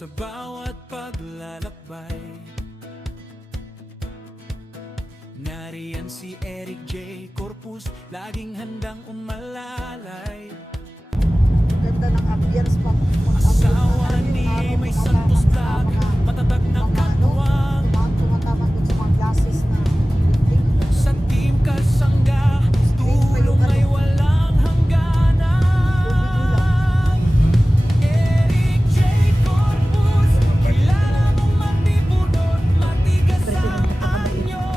sa bawat paglalakbay. Nariyan si Eric J. Corpus, laging handang umalalay. Ganda ng ambience pa. Asawa ni May Santos Vlog, matatag na katuwang. Tumatama dun sa mga glasses na building. Sa Team Kasangga, tulong ay walang hangganan. Eric J. Corpus, kilala mong matibunot, matigas ang anyo.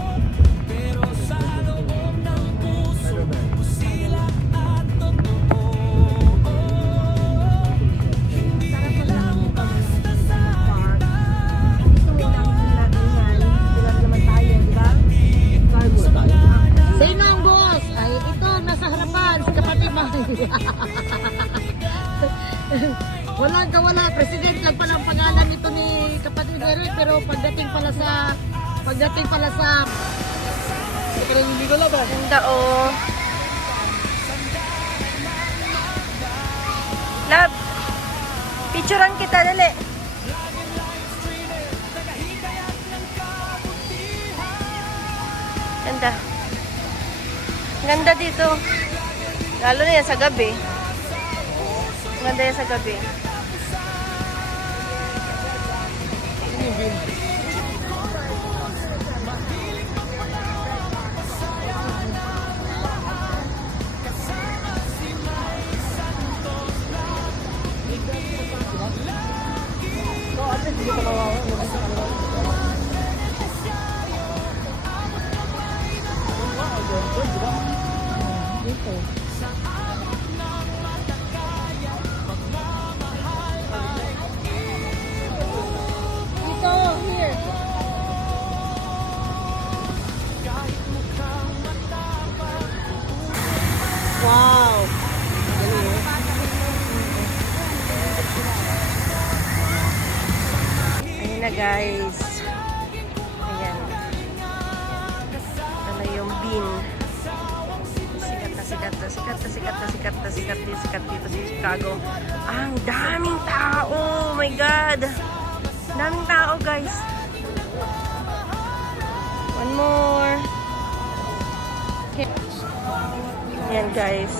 Pero sa loob ng puso, pusilak at totoo. Hindi lang basta salita, Sino ang boss? Ay, ito, nasa harapan, si kapatid mo. Walang kawala, president lang pala ang pangalan nito ni kapatid Eric, pero pagdating pala sa Ganda oh. Love, picturean kita dali. Ganda. Ganda dito. Lalo na yan sa gabi. Ganda yan sa gabi. Ito, here. Wow. Ayun na guys. Ayan. Ano yung bean. Sikat dito sa Chicago. Ang daming tao. Oh my God. Daming tao guys. One more. Okay. Ayan guys.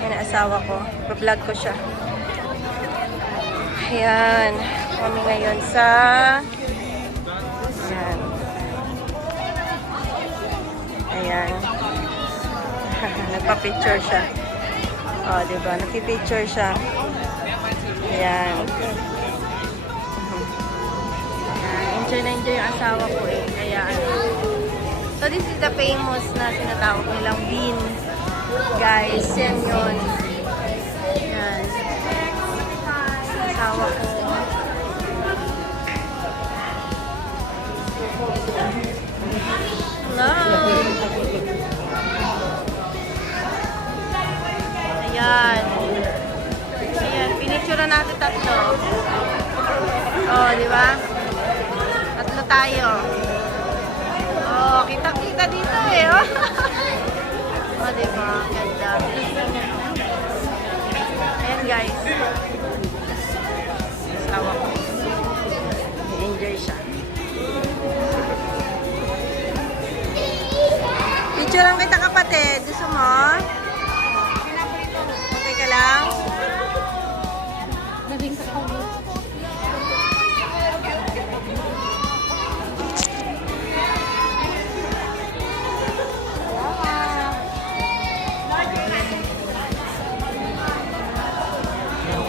Yan ang asawa ko. Bablog ko siya. Ayan. Kami ngayon sa... Ayan. Ayan. Nagpa-picture siya. O, diba? Nagpi-picture siya. Ayan. Ayan. Enjoy na enjoy yung asawa ko eh. Kaya ano. So, this is the famous na tinatawag nilang bean. Guys, yan yun. Yan. Asawa ko. Hello. Ayan. Ayan. Pinicture natin tatlo. Oh, di ba? Tatlo tayo. Oh, kita-kita dito eh. Oh. Oh, diba? Ganda. Ayan guys. Asawa ko. Enjoy siya. Picturean kita kapatid. Gusto mo? Okay ka lang? Naging sa kawin.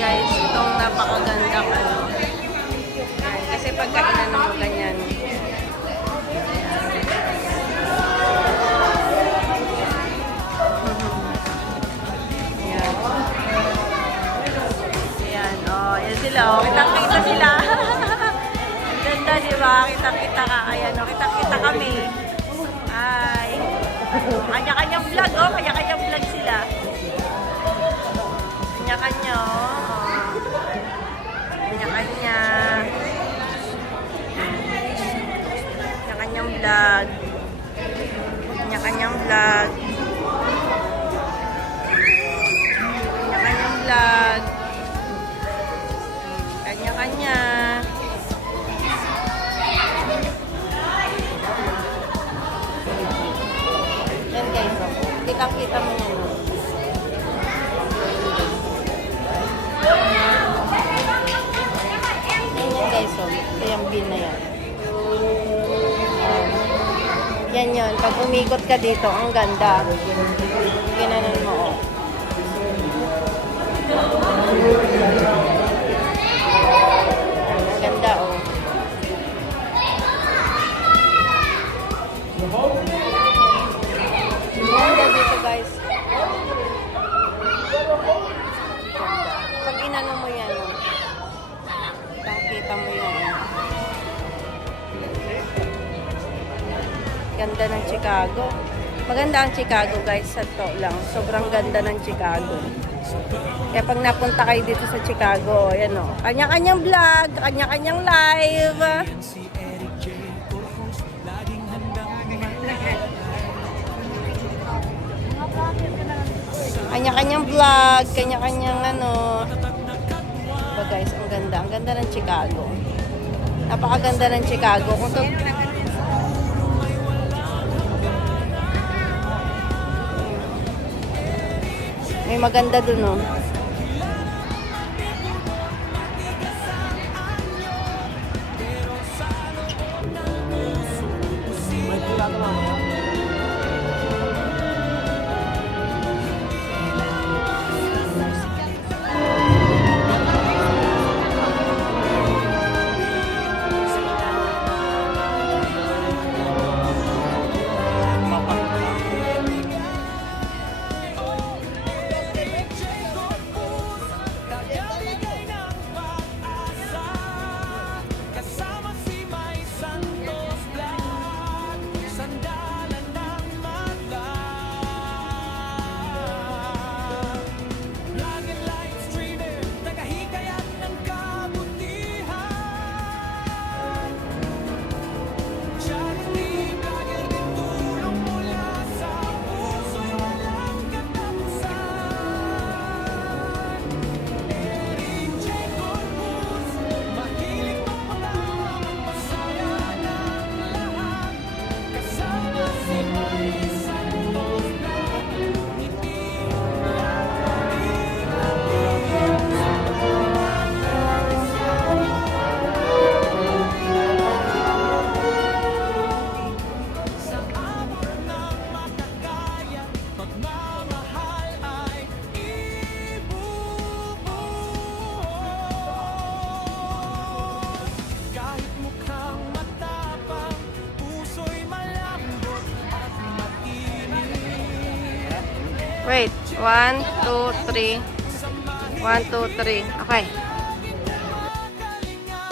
Guys, itong napakagandang ano. Kasi pagka inano mo ganyan. Ayan. Ayan, oh, yan sila. Oh, kitang-kita sila. Ganda, di ba? Kitang-kita ka. Ayan, oh, kitang-kita kami. Ay. Kanya-kanyang vlog, oh. Kanya-kanyang vlog sila. Kanya-kanya, oh. Kanya-kanya. Kanya-kanyang vlog. Kanya-kanyang vlog. yung bin na yan. Yan yun. Pag umikot ka dito, ang ganda. Ginanon mo, oh. Ang ganda, oh. Ang ganda dito, guys. Ganda. Pag inano mo yan, oh. Nakikita mo yung ganda ng Chicago. Maganda ang Chicago, guys, sa to lang. Sobrang ganda ng Chicago. Kaya pag napunta kayo dito sa Chicago, yan o. Kanya-kanyang vlog, kanya-kanyang live. Kanya-kanyang vlog, kanya-kanyang ano. Diba, guys, ang ganda. Ang ganda ng Chicago. Napakaganda ng Chicago. Kung to, may maganda dun, oh. Kasama si May Santos Vlog, sandalan ng madlang. Vlog and live streamer, tagahikayat ng kabutihan. Charity vlogger din, tulong mula sa puso'y walang katapusan. Eric J. Corpus, mahilig magpatawa, magpasaya ng lahat. Kasama si May Santos Vlog, ngiti sa amor ng makakaya, pagmamahal ay ibubuhos. Kahit mukhang matapang, puso'y malambot at makinis. Wait. 1, 2, 3. 1, 2, 3. Okay. Magalinga,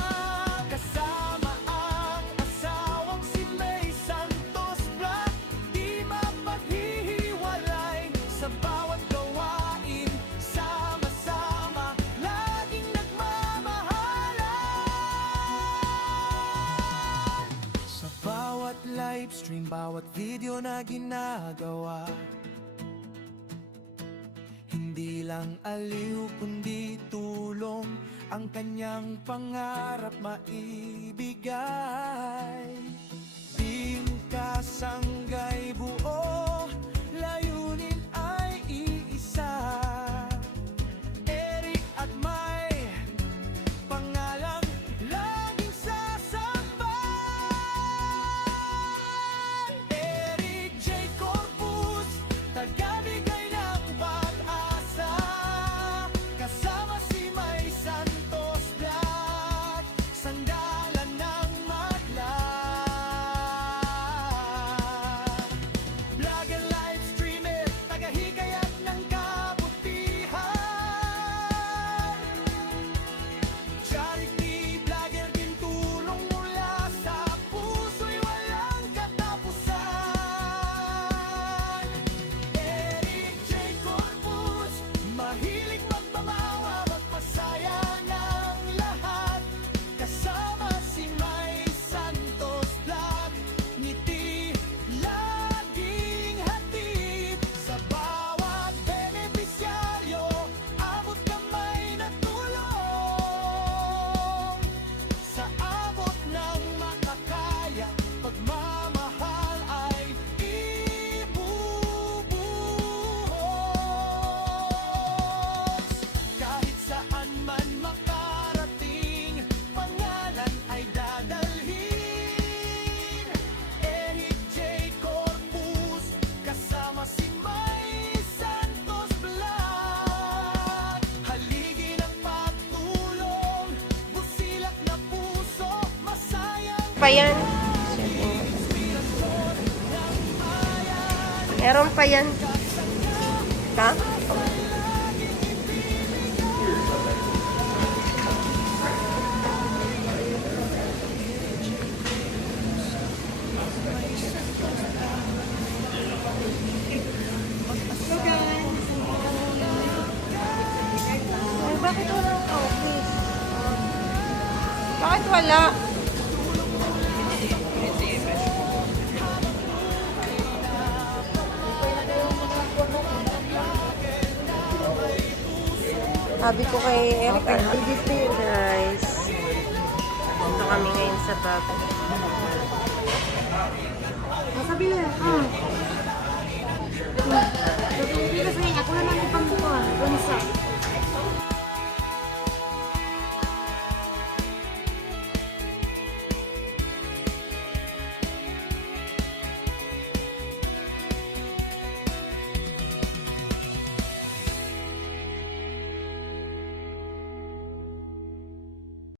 kasama ang asawang si May Santos Vlog. Di mapaghihiwalay sa bawat gawain. Sama-sama, laging nagmamahalan. Sa bawat live stream, bawat video na ginagawa, hindi lang aliw kundi tulong ang kanyang pangarap maibigay. Tingkasanggay buo, layunin ay iisa. Eric at May, pangalang laging sasambay. Eric J. Corpus, tagabigay ng pag-asa. Kasama si May Santos Vlog, sandalan ng madlang. pa yan. Meron pa yan. Ha? Ay, bakit wala ang office? Bakit wala? Sabi ko kay Eric, guys. Dito kami ngayon sa bago. Sabi na, Sabi ko sa'yo, ako naman ipang buka. Bansa.